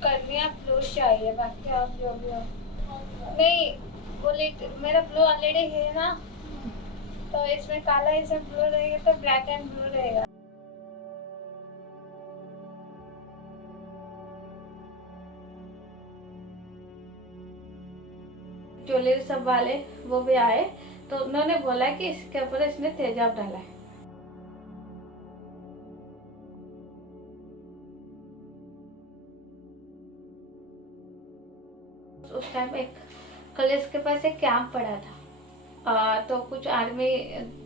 करनी ब्लू चाहिए, बाकी आप जो भी हो। नहीं, वो मेरा ब्लू ऑलरेडी है ना, तो इसमें काला, इसमें ब्लू रहेगा तो ब्लैक एंड ब्लू रहेगा। ज्वेलरी सब वाले वो भी आए, तो उन्होंने बोला कि इसके ऊपर इसने तेजाब डाला है। उस टाइम एक कॉलेज के पास एक कैंप पड़ा था, तो कुछ आर्मी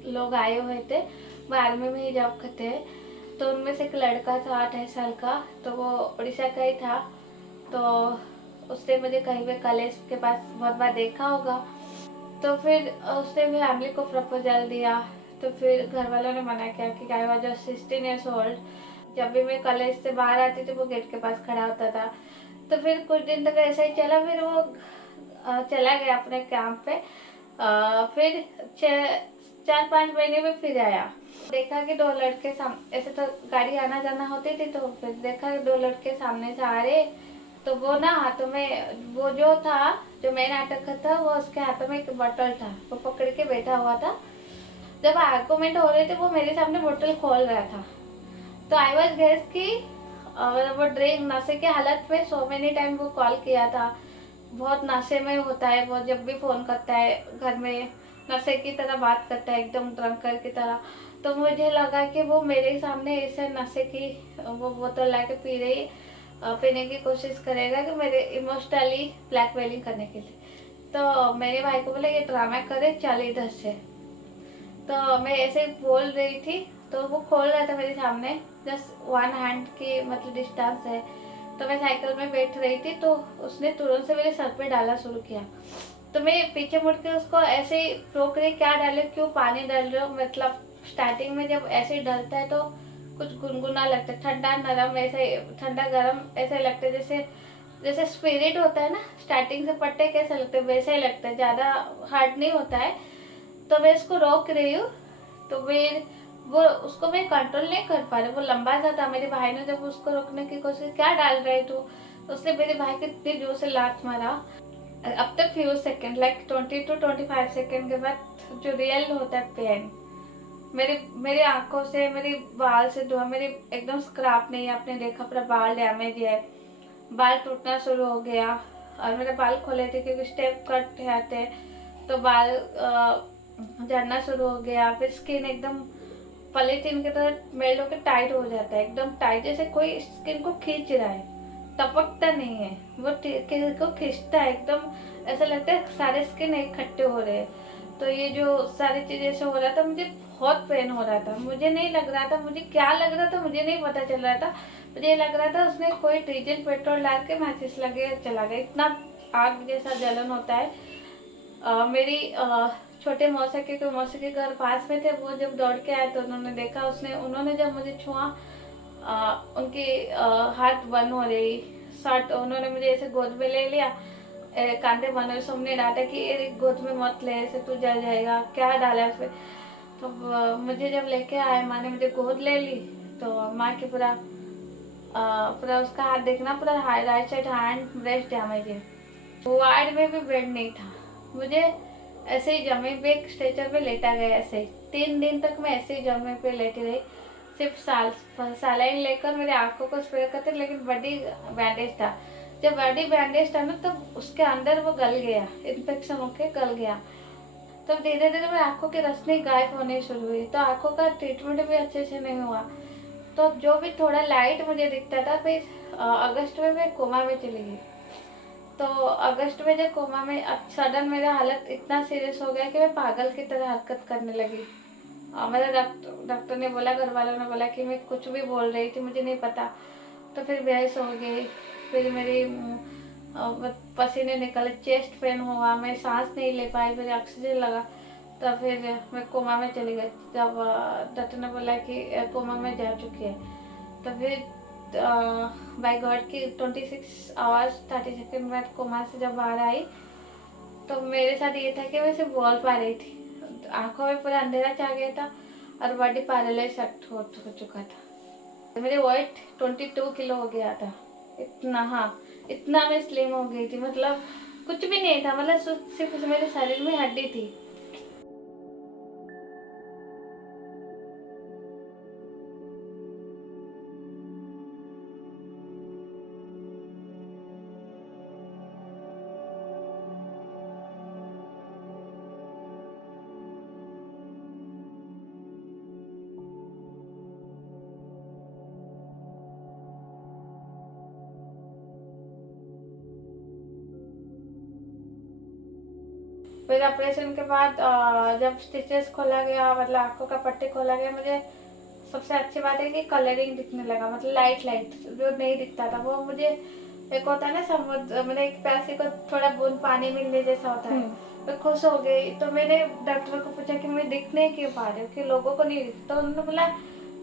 लोग आए हुए थे, वो आर्मी में ही जॉब करते हैं। तो उनमें से एक लड़का था 28 साल का, तो वो उड़ीसा का ही था। तो उसने मुझे कहीं पे कॉलेज के पास बहुत बार देखा होगा। तो फिर उसने भी फैमिली को प्रपोजल दिया। तो फिर घर वालों ने मना किया कि I was just 16 years old. जब भी मैं कॉलेज से बाहर आती थी वो गेट के पास खड़ा होता था। तो फिर कुछ दिन तक ऐसा ही चला, फिर वो चला गया अपने कैंप पे। फिर 4-5 महीने में फिर आया। देखा कि दो लड़के ऐसे तो गाड़ी आना जाना होती थी, तो फिर देखा दो लड़के सामने से आ रहे। तो वो ना हाथों में, वो जो था, जो मेन नाटक था, वो उसके हाथों में एक बोतल था, वो पकड़ के बैठा हुआ था। जब आर्गुमेंट हो रहे थे वो मेरे सामने बोतल खोल रहा था। तो आई वॉज गेस कि वो ड्रिंक नशे की हालत में, सो मेनी टाइम वो कॉल किया था। बहुत नशे में होता है वो, जब भी फोन करता है घर में नशे की तरह बात करता है, एकदम ड्रंकर की तरह। तो मुझे लगा कि वो मेरे सामने ऐसे नशे की वो बोतल ला के पीने की कोशिश करेगा कि मेरे इमोशनली ब्लैकमेलिंग करने के लिए। तो मेरे भाई को बोला ये ड्रामा करे, चल इधर से। तो मैं ऐसे बोल रही थी, तो वो खोल रहा था मेरे सामने, जस्ट 1 हैंड की मतलब डिस्टेंस है। तो मैं साइकिल में बैठ रही थी, तो उसने तुरंत से मेरे सर पे डाला शुरू किया। तो मैं पीछे मुड़ के उसको ऐसे ही रोक रही, क्या डाले, क्यों पानी डाल रहे हो, मतलब स्टार्टिंग में जब ऐसे ही डलता है तो कुछ गुनगुना लगता है, ठंडा नरम ऐसे, ठंडा गर्म ऐसे लगता है, जैसे जैसे स्पिरिट होता है ना, स्टार्टिंग से पट्टे कैसे लगते हैं वैसे ही लगता है, ज़्यादा हार्ड नहीं होता है। तो मैं इसको रोक रही हूँ, तो फिर वो उसको मैं कंट्रोल नहीं कर पा रही, वो लंबा सा था। मेरे भाई ने जब उसको रोकने की कोशिश, क्या डाल रही तू, उसने मेरे भाई के इतनी जोर से लात मारा। अब तक few second, like 20 to 25 second के बाद जो रियल होता है पेन, मेरी आंखों से, मेरी बाल से धुआं, मेरी एकदम स्क्रैप नहीं है, आपने देखा पूरा बाल डैमेज है, बाल टूटना शुरू हो गया। और मेरे बाल खोले थे क्योंकि स्टेप कट थे, तो बाल झड़ना शुरू हो गया। फिर स्किन एकदम पॉलीथीन की तरह मेल्ट होकर टाइट हो जाता है, एकदम टाइट, जैसे कोई स्किन को खींच रहा है, टपकता नहीं है, वो किसी को खींचता है एकदम। ऐसा लगता है सारे स्किन इकट्ठे हो रहे हैं। तो ये जो सारी चीजें से हो रहा था, मुझे बहुत पेन हो रहा था। मुझे नहीं लग रहा था, मुझे क्या लग रहा था मुझे नहीं पता चल रहा था। मुझे लग रहा था उसने कोई डीजल पेट्रोल डाल के मैचिस लगे चला गया, इतना आग जैसा जलन होता है। मेरी छोटे मौसा के घर पास में थे, वो जब दौड़ के आए तो उन्होंने देखा, उन्होंने जब मुझे छुआ, उनकी हाथ बंद हो रही, शर्ट, उन्होंने मुझे ऐसे गोद में ले लिया, कांधे बने, सबने डांटा कि ये गोद में मत ले, ऐसे तू जल जाएगा, क्या डाला उसमें। तो मुझे जब लेके आए, माँ ने मुझे गोद ले ली, तो माँ की पूरा उसका हाथ देखना, पूरा right side hand breast damage है। वार्ड में भी बेड नहीं था, मुझे ऐसे ही जमे पे एक स्ट्रेचर पे लेटा गया। ऐसे ही 3 दिन तक मैं ऐसे ही जमे पे लेटी रही, सिर्फ सालाइन लेकर मेरे आंखों को स्प्रे करते, लेकिन बॉडी बैंडेज था। जब बॉडी बैंडेज था ना, तब उसके अंदर वो गल गया, इन्फेक्शन होके गल गया। तब धीरे धीरे मेरी आंखों की रोशनी गायब होनी शुरू हुई, तो आंखों का ट्रीटमेंट भी अच्छे से नहीं हुआ। तो जो भी थोड़ा लाइट मुझे दिखता था, फिर अगस्त में मैं कोमा में चली गई। तो अगस्त में जब कोमा में, अब सडन मेरा हालत इतना सीरियस हो गया कि मैं पागल की तरह हरकत करने लगी। मेरा डॉक्टर ने बोला, घर वालों ने बोला कि मैं कुछ भी बोल रही थी, मुझे नहीं पता। तो फिर बेहोश हो गई, फिर मेरी पसीने निकले, चेस्ट पेन हुआ, मैं सांस नहीं ले पाई, फिर ऑक्सीजन लगा। तो फिर मैं कोमा में चली गई, जब डॉक्टर ने बोला कि कोमा में जा चुकी है। तो फिर बाय गॉड की 26 आवर्स 30 सेकेंड बाद कोमा से जब बाहर आई, तो मेरे साथ ये था कि मैं सिर्फ बोल पा रही थी, आंखों में पूरा अंधेरा छा गया था और बॉडी पैरालाइज हो चुका था। मेरे वेट 22 किलो हो गया था। इतना, हाँ, इतना मैं स्लिम हो गई थी, मतलब कुछ भी नहीं था, मतलब सिर्फ मेरे शरीर में हड्डी थी। फिर ऑपरेशन के बाद जब स्टिचेस खोला गया, मतलब आंखों का पट्टी खोला गया, मुझे सबसे अच्छी बात है कि कलरिंग दिखने लगा, मतलब लाइट लाइट जो नहीं दिखता था वो मुझे। एक होता है ना समुद्र, मतलब एक प्यासे को थोड़ा बूंद पानी मिलने जैसा होता है, मैं खुश हो गई। तो मैंने डॉक्टर को पूछा कि मैं दिख नहीं क्यों पा रही हूँ, कि लोगों को नहीं दिखता। तो उन्होंने बोला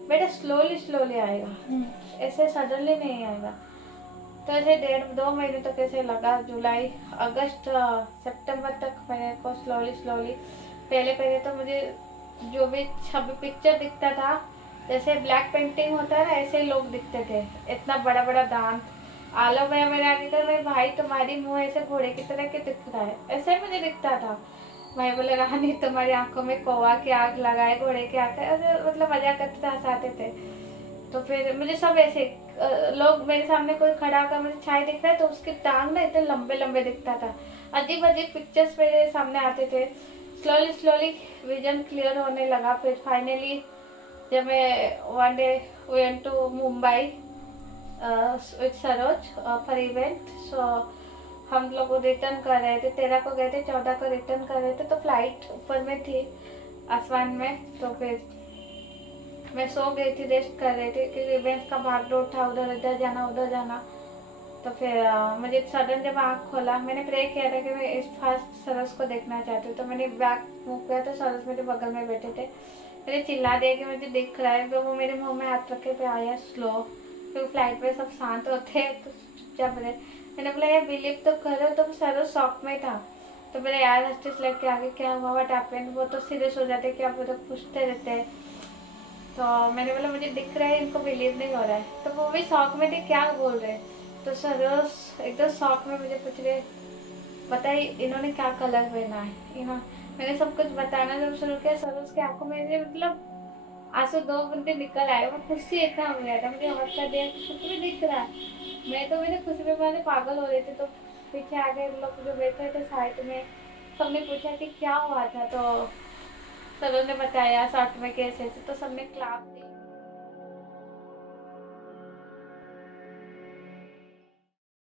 बेटा स्लोली स्लोली आएगा, ऐसे सडनली नहीं आएगा। तो ऐसे 1.5-2 महीने तक ऐसे लगा, जुलाई अगस्त सितंबर तक मेरे को स्लोली स्लोली। पहले पहले तो मुझे जो भी छवि पिक्चर दिखता था, जैसे ब्लैक पेंटिंग होता है ना, ऐसे लोग दिखते थे, इतना बड़ा बड़ा दांत। आलो भैया मेरे आगे कर, मेरे भाई तुम्हारी मुंह ऐसे घोड़े की तरह क्यों दिख रहा है, ऐसे मुझे दिखता था। भाई बोले रानी तुम्हारी आंखों में कौवा की आग लगाए, घोड़े की आग, ऐसे मतलब मजाक करते थे, हंसाते थे। तो फिर मुझे सब ऐसे लोग मेरे सामने कोई खड़ा होकर मुझे छाई दिख रहा है तो उसके टांग ना इतने लंबे लंबे दिखता था। अजीब अजीब पिक्चर्स मेरे सामने आते थे। स्लोली स्लोली विजन क्लियर होने लगा। फिर फाइनली जब मैं one day went to Mumbai with Saroj for event, so हम लोग रिटर्न कर रहे थे, 13 को गए थे, 14 को रिटर्न कर रहे थे। तो फ्लाइट ऊपर में थी आसमान में, तो फिर मैं सो गई थी, रेस्ट कर रही थी, क्योंकि इवेंट्स का भाग दौड़ था, उधर इधर जाना उधर जाना। तो फिर मुझे सडन जब आँख खोला, मैंने प्रे किया था कि मैं इस फर्स्ट सरस को देखना चाहती हूँ। तो मैंने बैक मूव किया तो सरस मेरे बगल में बैठे थे। मैंने चिल्ला दिया कि मुझे दिख रहा है, तो वो मेरे मुंह में हाथ रखे पे आया स्लो। फिर फ्लाइट में सब शांत होते हैं तो चुपचाप रहे। मैंने बोला यार बिलीव तो करो, तो सरस शॉक में था। तो मेरे यार हस्टिस लग के आगे क्या हुआ, व्हाट हैपेंड, वो तो सीरियस हो जाते, क्या वो तो पूछते रहते हैं। तो मैंने बोला मुझे दिख रहा है, इनको बिलीव नहीं हो रहा है। तो वो भी शॉक में थे, क्या बोल रहे हैं। तो सरोज एकदम शॉक में मुझे पूछ रहे पता ही इन्होंने क्या कलर पहना है। मैंने सब कुछ बताना जब शुरू किया, सरोज की आंखों में से मतलब आंसू 2 बूंदे निकल आए। वो खुशी इतना हो गया था, मुझे हक कर दिया, कुछ भी दिख रहा है। मैं तो मेरे खुशी में मैंने पागल हो रहे थे। तो पीछे आगे लोग जो बैठे थे साइड में, सबने पूछा कि क्या हुआ था। तो सरोज ने बताया शॉर्ट में कैसे थे, तो सबने क्लाप दी।